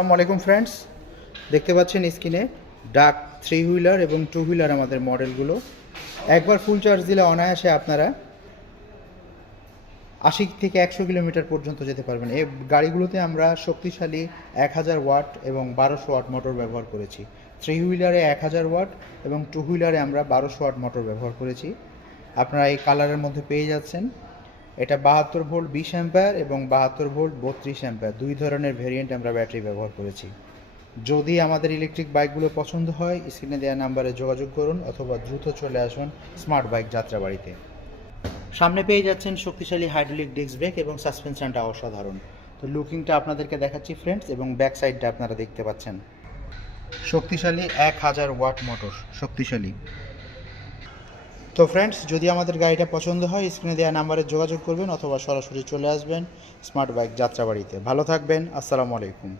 আসসালামু আলাইকুম ফ্রেন্ডস, দেখতে পাচ্ছেন স্ক্রিনে ডাক 3 হুইলার এবং 2 হুইলার আমাদের মডেলগুলো। একবার ফুল চার্জ দিলে অনায়াসে আপনারা 80 থেকে 100 কিলোমিটার পর্যন্ত যেতে পারবেন। এই গাড়িগুলোতে আমরা শক্তিশালী 1000 ওয়াট এবং 1200 ওয়াট মোটর ব্যবহার করেছি। 3 হুইলারে 1000 ওয়াট এবং 2 হুইলারে আমরা 1200 ওয়াট মোটর ব্যবহার করেছি। আপনারা এই কালারের মধ্যে পেয়ে যাচ্ছেন। এটা 72 ভোল্ট 20 অ্যাম্পিয়ার এবং 72 ভোল্ট 32 অ্যাম্পিয়ার, দুই ধরনের ভেরিয়েন্ট আমরা ব্যাটারি ব্যবহার করেছি। যদি আমাদের ইলেকট্রিক বাইকগুলো পছন্দ হয়, স্ক্রিনে দেওয়া নাম্বারে যোগাযোগ করুন অথবা দ্রুত চলে আসুন স্মার্ট বাইক যাত্রাবাড়িতে। সামনে পেয়ে যাচ্ছেন শক্তিশালী হাইড্রোলিক ডিস্ক ব্রেক এবং সাসপেনশনটা অসাধারণ। তো লুকিংটা আপনাদেরকে দেখাচ্ছি ফ্রেন্ডস, এবং ব্যাক সাইডটা আপনারা দেখতে পাচ্ছেন। শক্তিশালী 1000 ওয়াট মোটর, শক্তিশালী। তো ফ্রেন্ডস, যদি আমাদের গাড়িটা পছন্দ হয় স্ক্রিনে দেওয়া নাম্বারে যোগাযোগ করবেন অথবা সরাসরি চলে আসবেন স্মার্ট বাইক যাত্রাবাড়িতে। ভালো থাকবেন, আসসালামু আলাইকুম।